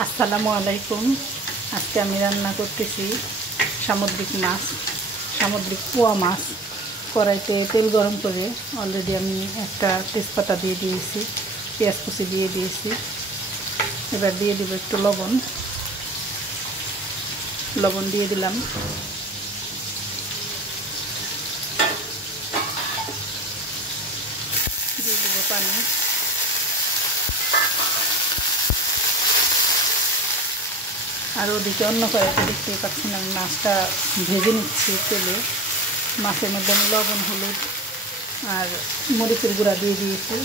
আসসালামু আলাইকুম। আজকে আমি রান্না করতেছি সামুদ্রিক মাছ, সামুদ্রিক পোয়া মাছ। কড়াইতে তেল গরম করে অলরেডি আমি একটা তেজপাতা দিয়ে দিয়েছি, পেঁয়াজ কুচি দিয়ে দিয়েছি। এবার দিয়ে দিব একটু লবণ দিয়ে দিলাম। দিয়ে দিব পানি। আর ওদিকে অন্য কড়াইতে দেখতে পাচ্ছেন আমি মাছটা ভেজে নিচ্ছি তেলে। মাছের মধ্যে আমি লবণ, হলুদ আর মরিচের গুঁড়া দিয়ে দিয়েছি।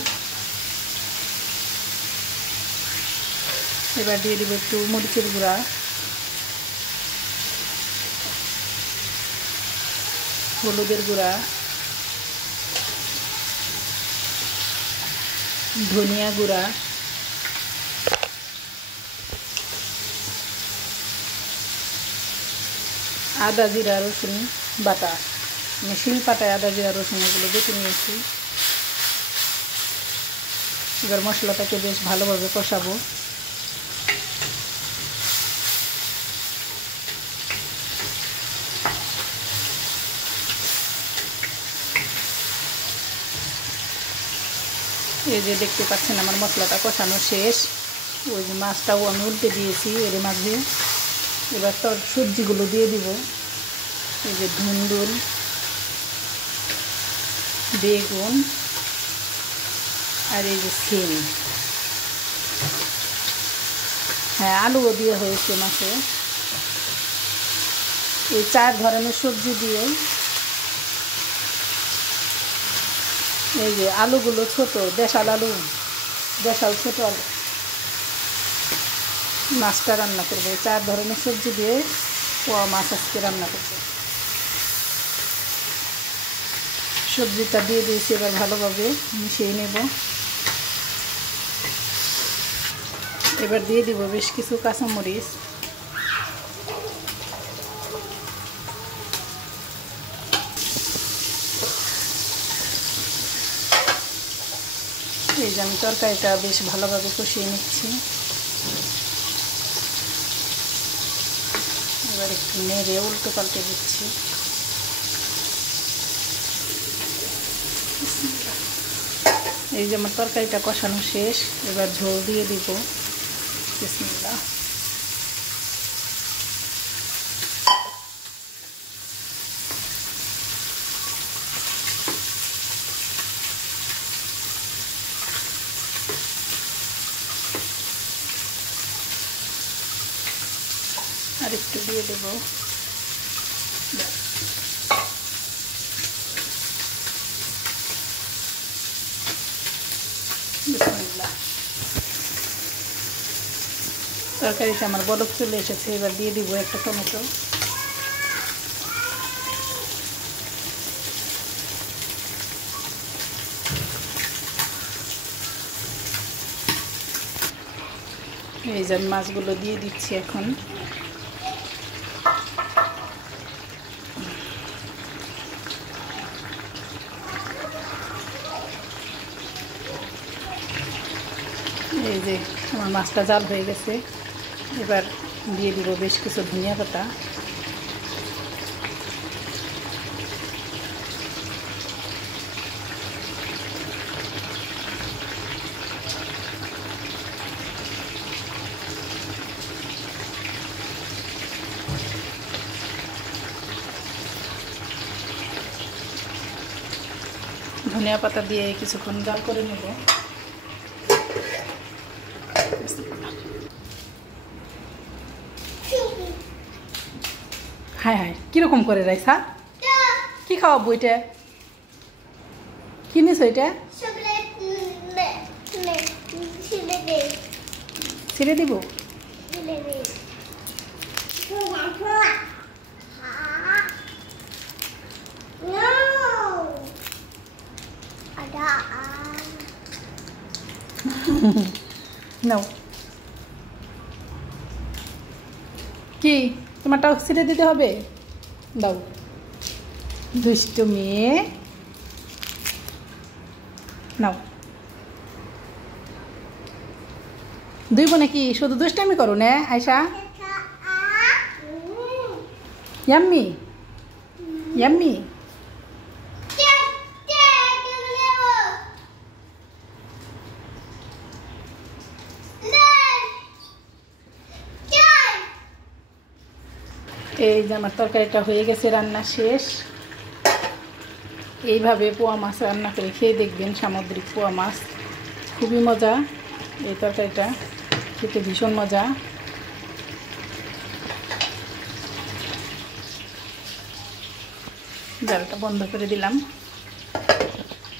এবার দিয়ে দেবো একটু মরিচের গুঁড়া, হলুদের গুঁড়া, ধনিয়া গুঁড়া, আদা জিরা রসুন বাটা। আমি শিলপাটায় আদা জিরা রসুন এগুলো বেটে নিয়েছি। এবার মশলাটাকে বেশ ভালোভাবে কষাবো। এই যে দেখতে পাচ্ছেন আমার মশলাটা কষানো শেষ। ওই যে মাছটাও আমি উল্টে দিয়েছি এর মাঝে। এবার সবজিগুলো দিয়ে দিব। এই যে ধুন্দুল, বেগুন আর এই যে সিম। হ্যাঁ, আলুও দিয়ে হয়েছে মাছে। এই 4 ধরনের সবজি দিয়ে এই যে আলুগুলো ছোট দেশাল ছোট আলু মাছটা রান্না করবো। 4 ধরনের সবজি দিয়ে পোয়া মাছ আজকে রান্না করবো। সবজিটা দিয়ে দিয়েছি, এবার ভালোভাবে মিশিয়ে নেব। এবার দিয়ে দিব বেশ কিছু কাঁচামরিচ। এই যে আমি তরকারিটা বেশ ভালোভাবে কষিয়ে নিচ্ছি। এবার একটু নেড়ে উল্টো পাল্টে দিচ্ছি। এই যে আমার তরকারিটা কষানো শেষ। এবার ঝোল দিয়ে দিব। বিসমিল্লাহ। আর একটু দিয়ে দেব। বিসমিল্লাহ। তরকারিতে আমার বলক চলে এসেছে। এবার দিয়ে দিব একটা টমেটো। এই যে আমি মাছগুলো দিয়ে দিচ্ছি এখন। এই যে আমার মাছটা জাল হয়ে গেছে। এবার দিয়ে দিব বেশ কিছু ধনিয়া পাতা। ধনিয়া পাতা দিয়ে কিছুক্ষণ জাল করে নেব। হ্যাঁ হ্যাঁ, কীরকম করে রাইসা? কি খাওয়াবো এটা? কি নিস এটা? ছেড়ে দিব। নাও। কি তোমারটাও ছেড়ে দিতে হবে? দাও, দুষ্ট মেয়ে। নাও। দুই বোনে কি শুধু দুষ্টামি করো না আয়শা? Yummy yummy. এই যে আমার তরকারিটা হয়ে গেছে, রান্না শেষ। এইভাবে পোয়া মাছ রান্না করে খেয়ে দেখবেন, সামুদ্রিক পোয়া মাছ খুবই মজা। এই তরকারিটা খেতে ভীষণ মজা। জালটা বন্ধ করে দিলাম।